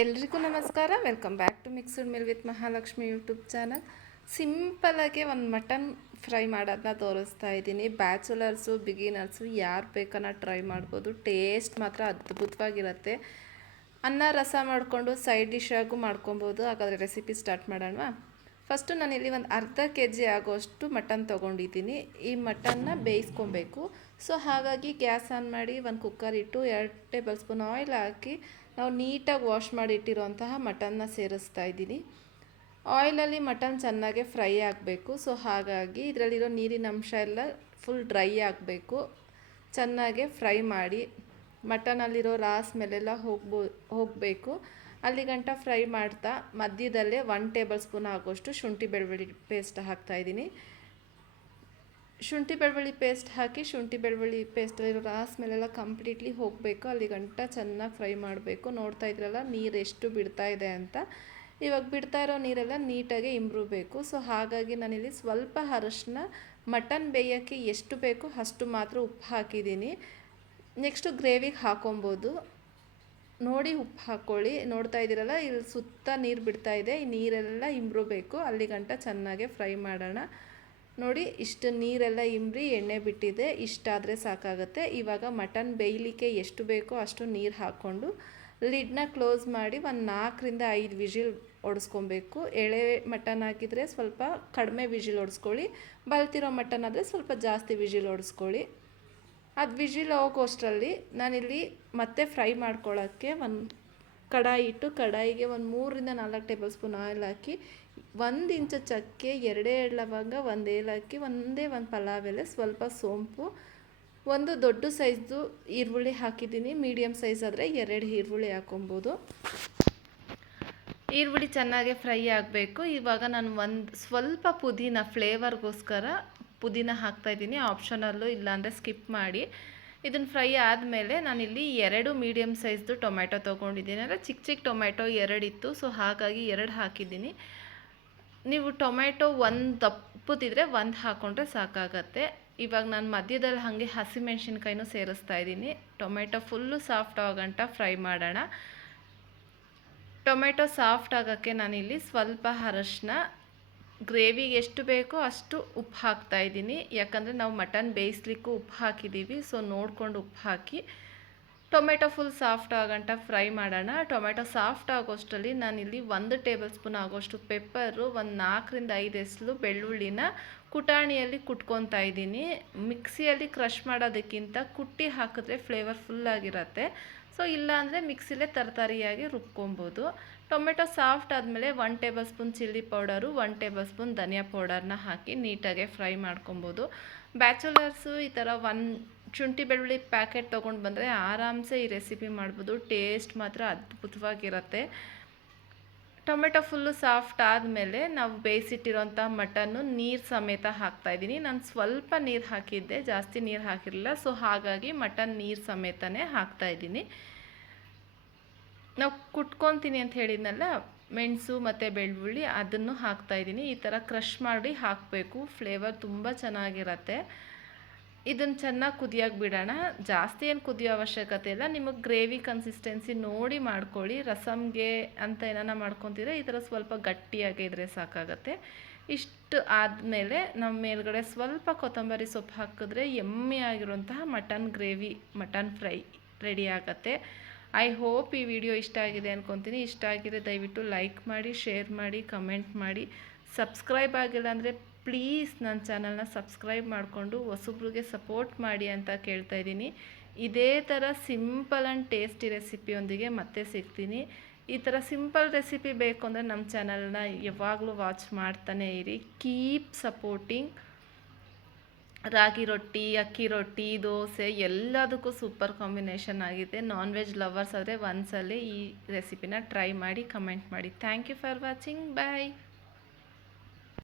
ಎಲ್ರಿಗೂ ನಮಸ್ಕಾರ. Welcome back to mixed meal with Mahalakshmi YouTube channel ಸಿಂಪಲಾಗಿ ಒಂದು ಮಟನ್ ಫ್ರೈ ಮಾಡೋದನ್ನ ತೋರಿಸ್ತಾ ಇದ್ದೀನಿ. ಬ್ಯಾಚುಲರ್ಸು ಬಿಗಿನರ್ಸು ಯಾರು ಬೇಕನ್ನ ಟ್ರೈ ಮಾಡ್ಬೋದು. ಟೇಸ್ಟ್ ಮಾತ್ರ ಅದ್ಭುತವಾಗಿರುತ್ತೆ. ಅನ್ನ ರಸ ಮಾಡಿಕೊಂಡು ಸೈಡ್ ಡಿಶ್ ಆಗು ಮಾಡ್ಕೊಬೋದು. ಹಾಗಾದರೆ ರೆಸಿಪಿ ಸ್ಟಾರ್ಟ್ ಮಾಡೋಣ ಫಸ್ಟು ನಾನಿಲ್ಲಿ ಒಂದು ಅರ್ಧ ಕೆ ಜಿ ಆಗೋಷ್ಟು ಮಟನ್ ತೊಗೊಂಡಿದ್ದೀನಿ. ಈ ಮಟನ್ನ ಬೇಯಿಸ್ಕೊಬೇಕು. ಸೊ ಹಾಗಾಗಿ ಗ್ಯಾಸ್ ಆನ್ ಮಾಡಿ ಒಂದು ಕುಕ್ಕರ್ ಇಟ್ಟು ಎರಡು ಟೇಬಲ್ ಸ್ಪೂನ್ ಆಯಿಲ್ ಹಾಕಿ ನಾವು ನೀಟಾಗಿ ವಾಶ್ ಮಾಡಿ ಇಟ್ಟಿರುವಂತಹ ಮಟನ್ನ ಸೇರಿಸ್ತಾ ಇದ್ದೀನಿ. ಆಯಿಲಲ್ಲಿ ಮಟನ್ ಚೆನ್ನಾಗಿ ಫ್ರೈ ಆಗಬೇಕು. ಸೊ ಹಾಗಾಗಿ ಇದರಲ್ಲಿರೋ ನೀರಿನ ಅಂಶ ಎಲ್ಲ ಫುಲ್ ಡ್ರೈ ಆಗಬೇಕು. ಚೆನ್ನಾಗೆ ಫ್ರೈ ಮಾಡಿ ಮಟನಲ್ಲಿರೋ ರಾಸ್ ಮೇಲೆಲ್ಲ ಹೋಗ್ಬೋ, ಹೋಗಬೇಕು. ಅಲ್ಲಿ ಗಂಟ ಫ್ರೈ ಮಾಡ್ತಾ ಮಧ್ಯದಲ್ಲೇ ಒನ್ ಟೇಬಲ್ ಸ್ಪೂನ್ ಆಗೋಷ್ಟು ಶುಂಠಿ ಬೆಳ್ಳುಳ್ಳಿ ಪೇಸ್ಟ್ ಹಾಕ್ತಾಯಿದ್ದೀನಿ ಶುಂಠಿ ಬೆಳ್ಳುಳ್ಳಿ ಪೇಸ್ಟ್ ಹಾಕಿ ಶುಂಠಿ ಬೆಳ್ಳುಳ್ಳಿ ಪೇಸ್ಟಲ್ಲಿರೋ ರಾಸ್ ಮೇಲೆಲ್ಲ ಕಂಪ್ಲೀಟ್ಲಿ ಹೋಗಬೇಕು. ಅಲ್ಲಿ ಗಂಟ ಚೆನ್ನಾಗಿ ಫ್ರೈ ಮಾಡಬೇಕು. ನೋಡ್ತಾ ಇದ್ರಲ್ಲ ನೀರು ಎಷ್ಟು ಬಿಡ್ತಾ ಇದೆ ಅಂತ. ಇವಾಗ ಬಿಡ್ತಾ ಇರೋ ನೀರೆಲ್ಲ ನೀಟಾಗಿ ಇಂಬ್ರೂವ್ ಸೊ ಹಾಗಾಗಿ ನಾನಿಲ್ಲಿ ಸ್ವಲ್ಪ ಅರಶಿನ ಮಟನ್ ಬೇಯೋಕ್ಕೆ ಎಷ್ಟು ಬೇಕೋ ಅಷ್ಟು ಮಾತ್ರ ಉಪ್ಪು ಹಾಕಿದ್ದೀನಿ. ನೆಕ್ಸ್ಟು ಗ್ರೇವಿಗೆ ಹಾಕೊಬೋದು. ನೋಡಿ ಉಪ್ಪು ಹಾಕ್ಕೊಳ್ಳಿ. ನೋಡ್ತಾ ಇದ್ದೀರಲ್ಲ, ಇಲ್ಲಿ ಸುತ್ತ ನೀರು ಬಿಡ್ತಾ ಇದೆ. ಈ ನೀರೆಲ್ಲ ಇಂಬ್ರಬೇಕು. ಬೇಕು ಅಲ್ಲಿ ಗಂಟ ಚೆನ್ನಾಗೆ ಫ್ರೈ ಮಾಡೋಣ. ನೋಡಿ, ಇಷ್ಟು ನೀರೆಲ್ಲ ಇಂಬ್ರಿ ಎಣ್ಣೆ ಬಿಟ್ಟಿದೆ. ಇಷ್ಟಾದರೆ ಸಾಕಾಗುತ್ತೆ. ಇವಾಗ ಮಟನ್ ಬೇಯಲಿಕ್ಕೆ ಎಷ್ಟು ಬೇಕೋ ಅಷ್ಟು ನೀರು ಹಾಕ್ಕೊಂಡು ಲಿಡ್ನ ಕ್ಲೋಸ್ ಮಾಡಿ ಒಂದು ನಾಲ್ಕರಿಂದ ಐದು ವಿಜಿಲ್ ಒಡಿಸ್ಕೊಬೇಕು. ಎಳೆ ಮಟನ್ ಹಾಕಿದರೆ ಸ್ವಲ್ಪ ಕಡಿಮೆ ವಿಜಿಲ್ ಹೊಡ್ಸ್ಕೊಳ್ಳಿ ಬಲ್ತಿರೋ ಮಟನ್ ಆದರೆ ಸ್ವಲ್ಪ ಜಾಸ್ತಿ ವಿಜಿಲ್ ಹೊಡಿಸ್ಕೊಳ್ಳಿ ಅದು ವಿಜಿಲ್ ಹೋಗೋಷ್ಟರಲ್ಲಿ ನಾನಿಲ್ಲಿ ಮತ್ತೆ ಫ್ರೈ ಮಾಡ್ಕೊಳ್ಳೋಕ್ಕೆ ಒಂದು ಕಡಾಯಿ ಇಟ್ಟು ಕಡಾಯಿಗೆ ಒಂದು ಮೂರರಿಂದ ನಾಲ್ಕು ಟೇಬಲ್ ಸ್ಪೂನ್ ಆಯಿಲ್ ಹಾಕಿ, ಒಂದು ಇಂಚು ಚಕ್ಕೆ, ಎರಡೇ ಎರಡು ಲವಂಗ ಒಂದು ಏಲಕ್ಕಿ, ಒಂದೇ ಒಂದು ಪಲಾವ್ ಎಲೆ, ಸ್ವಲ್ಪ ಸೋಂಪು, ಒಂದು ದೊಡ್ಡ ಸೈಜ್ದು ಈರುಳ್ಳಿ ಹಾಕಿದ್ದೀನಿ ಮೀಡಿಯಮ್ ಸೈಜ್ ಆದರೆ ಎರಡು ಈರುಳ್ಳಿ ಹಾಕೊಬೋದು. ಈರುಳ್ಳಿ ಚೆನ್ನಾಗಿ ಫ್ರೈ ಆಗಬೇಕು. ಇವಾಗ ನಾನು ಒಂದು ಸ್ವಲ್ಪ ಪುದೀನ ಫ್ಲೇವರ್ಗೋಸ್ಕರ ಪುದೀನ ಹಾಕ್ತಾಯಿದ್ದೀನಿ ಆಪ್ಷನಲ್ಲು ಇಲ್ಲಾಂದರೆ ಸ್ಕಿಪ್ ಮಾಡಿ. ಇದನ್ನು ಫ್ರೈ ಆದಮೇಲೆ ನಾನಿಲ್ಲಿ ಎರಡು ಮೀಡಿಯಮ್ ಸೈಜ್ದು ಟೊಮ್ಯಾಟೊ ತೊಗೊಂಡಿದ್ದೀನಿ. ಅಂದರೆ ಚಿಕ್ಕ ಚಿಕ್ಕ ಟೊಮ್ಯಾಟೊ ಎರಡಿತ್ತು, ಸೊ ಹಾಗಾಗಿ ಎರಡು ಹಾಕಿದ್ದೀನಿ. ನೀವು ಟೊಮ್ಯಾಟೊ ಒಂದು ತಪ್ಪುತ್ತಿದ್ರೆ ಒಂದು ಹಾಕ್ಕೊಂಡ್ರೆ ಸಾಕಾಗತ್ತೆ. ಇವಾಗ ನಾನು ಮಧ್ಯದಲ್ಲಿ ಹಾಗೆ ಹಸಿಮೆಣ್ಸಿನ್ಕಾಯಿನೂ ಸೇರಿಸ್ತಾ ಇದ್ದೀನಿ. ಟೊಮೆಟೊ ಫುಲ್ಲು ಸಾಫ್ಟ್ ಆಗಂಟ ಫ್ರೈ ಮಾಡೋಣ. ಟೊಮೆಟೊ ಸಾಫ್ಟ್ ಆಗೋಕ್ಕೆ ನಾನಿಲ್ಲಿ ಸ್ವಲ್ಪ ಅರಶಿನ ಗ್ರೇವಿಗೆ ಎಷ್ಟು ಬೇಕೋ ಅಷ್ಟು ಉಪ್ಪು ಹಾಕ್ತಾ ಇದ್ದೀನಿ. ಯಾಕಂದರೆ ನಾವು ಮಟನ್ ಬೇಯಿಸ್ಲಿಕ್ಕೂ ಉಪ್ಪು ಹಾಕಿದ್ದೀವಿ. ಸೊ ನೋಡ್ಕೊಂಡು ಉಪ್ಪು ಹಾಕಿ ಟೊಮೆಟೊ ಫುಲ್ ಸಾಫ್ಟ್ ಆಗಂಟ ಫ್ರೈ ಮಾಡೋಣ. ಟೊಮೆಟೊ ಸಾಫ್ಟ್ ಆಗೋಷ್ಟರಲ್ಲಿ ನಾನಿಲ್ಲಿ ಒಂದು ಟೇಬಲ್ ಸ್ಪೂನ್ ಆಗೋಷ್ಟು ಪೆಪ್ಪರು, ಒಂದು ನಾಲ್ಕರಿಂದ ಐದು ಎಸ್ಲು ಬೆಳ್ಳುಳ್ಳಿನ ಕುಟಾಣಿಯಲ್ಲಿ ಕುಟ್ಕೊತಾ ಇದ್ದೀನಿ. ಮಿಕ್ಸಿಯಲ್ಲಿ ಕ್ರಷ್ ಮಾಡೋದಕ್ಕಿಂತ ಕುಟ್ಟಿ ಹಾಕಿದ್ರೆ ಫ್ಲೇವರ್ ಫುಲ್ಲಾಗಿರುತ್ತೆ ಸೊ ಇಲ್ಲಾಂದರೆ ಮಿಕ್ಸಿಲೇ ತರಕಾರಿಯಾಗಿ ರುಬ್ಕೊಬೋದು. ಟೊಮೆಟೊ ಸಾಫ್ಟ್ ಆದಮೇಲೆ one tablespoon chilli powder one tablespoon ಧನಿಯಾ ಪೌಡರ್ನ ಹಾಕಿ ನೀಟಾಗೆ ಫ್ರೈ ಮಾಡ್ಕೊಬೋದು. ಬ್ಯಾಚುಲರ್ಸು ಈ ಥರ ಒನ್ ಶುಂಠಿ ಬೆಳ್ಳುಳ್ಳಿ ಪ್ಯಾಕೆಟ್ ತೊಗೊಂಡು ಬಂದರೆ ಆರಾಮ್ಸೆ ಈ ರೆಸಿಪಿ ಮಾಡ್ಬೋದು. ಟೇಸ್ಟ್ ಮಾತ್ರ ಅದ್ಭುತವಾಗಿರುತ್ತೆ. ಟೊಮೆಟೊ ಫುಲ್ಲು ಸಾಫ್ಟ್ ಆದಮೇಲೆ ನಾವು ಬೇಯಿಸಿಟ್ಟಿರೋಂಥ ಮಟನ್ನು ನೀರು ಸಮೇತ ಹಾಕ್ತಾಯಿದ್ದೀನಿ ನಾನು ಸ್ವಲ್ಪ ನೀರು ಹಾಕಿದ್ದೆ, ಜಾಸ್ತಿ ನೀರು ಹಾಕಿರಲಿಲ್ಲ. ಸೊ ಹಾಗಾಗಿ ಮಟನ್ ನೀರು ಸಮೇತನೇ ಹಾಕ್ತಾಯಿದ್ದೀನಿ ನಾವು ಕುಟ್ಕೊತೀನಿ ಅಂತ ಹೇಳಿದ್ನಲ್ಲ, ಮೆಣಸು ಮತ್ತು ಬೆಳ್ಳುಳ್ಳಿ ಅದನ್ನು ಹಾಕ್ತಾಯಿದ್ದೀನಿ ಈ ಥರ ಕ್ರಷ್ ಮಾಡಿ ಹಾಕಬೇಕು. ಫ್ಲೇವರ್ ತುಂಬ ಚೆನ್ನಾಗಿರತ್ತೆ. ಇದನ್ನು ಚೆನ್ನಾಗಿ ಕುದಿಯೋಕೆ ಬಿಡೋಣ. ಜಾಸ್ತಿ ಏನು ಕುದಿಯೋ ಅವಶ್ಯಕತೆ ಇಲ್ಲ. ನಿಮಗೆ ಗ್ರೇವಿ ಕನ್ಸಿಸ್ಟೆನ್ಸಿ ನೋಡಿ ಮಾಡ್ಕೊಳ್ಳಿ. ರಸಮ್ಗೆ ಅಂತ ಏನಾನ ಮಾಡ್ಕೊತೀರ, ಈ ಥರ ಸ್ವಲ್ಪ ಗಟ್ಟಿಯಾಗಿ ಇದ್ರೆ ಸಾಕಾಗತ್ತೆ. ಇಷ್ಟು ಆದಮೇಲೆ ನಮ್ಮ ಮೇಲ್ಗಡೆ ಸ್ವಲ್ಪ ಕೊತ್ತಂಬರಿ ಸೊಪ್ಪು ಹಾಕಿದ್ರೆ ಎಮ್ಮೆ ಆಗಿರುವಂತಹ mutton gravy, mutton fry ready ಆಗುತ್ತೆ. ಐ ಹೋಪ್ ಈ ವಿಡಿಯೋ ಇಷ್ಟ ಆಗಿದೆ ಅಂದ್ಕೊತೀನಿ ಇಷ್ಟ ಆಗಿದೆ ದಯವಿಟ್ಟು ಲೈಕ್ ಮಾಡಿ, ಶೇರ್ ಮಾಡಿ, ಕಮೆಂಟ್ ಮಾಡಿ. ಸಬ್ಸ್ಕ್ರೈಬ್ ಆಗಿಲ್ಲ ಅಂದರೆ ಪ್ಲೀಸ್ ನನ್ನ ಚಾನಲ್ನ ಸಬ್ಸ್ಕ್ರೈಬ್ ಮಾಡಿಕೊಂಡು ಹೊಸಬ್ರಿಗೆ ಸಪೋರ್ಟ್ ಮಾಡಿ ಅಂತ ಕೇಳ್ತಾ ಇದ್ದೀನಿ. ಇದೇ ಥರ ಸಿಂಪಲ್ ಆ್ಯಂಡ್ ಟೇಸ್ಟಿ ರೆಸಿಪಿಯೊಂದಿಗೆ ಮತ್ತೆ ಸಿಗ್ತೀನಿ. ಈ ಥರ ಸಿಂಪಲ್ ರೆಸಿಪಿ ಬೇಕು ಅಂದರೆ ನಮ್ಮ ಚಾನಲ್ನ ಯಾವಾಗಲೂ ವಾಚ್ ಮಾಡ್ತಾನೆ ಇರಿ. Keep supporting. ರಾಗಿ ರೊಟ್ಟಿ, ಅಕ್ಕಿ ರೊಟ್ಟಿ, ದೋಸೆ ಎಲ್ಲದಕ್ಕೂ ಸೂಪರ್ ಕಾಂಬಿನೇಷನ್ ಆಗಿದೆ. ನಾನ್ ವೆಜ್ ಲವರ್ಸ್ ಆದರೆ ಒಂದ್ಸಲ ಈ ರೆಸಿಪಿನ ಟ್ರೈ ಮಾಡಿ ಕಮೆಂಟ್ ಮಾಡಿ. Thank you for watching. Bye.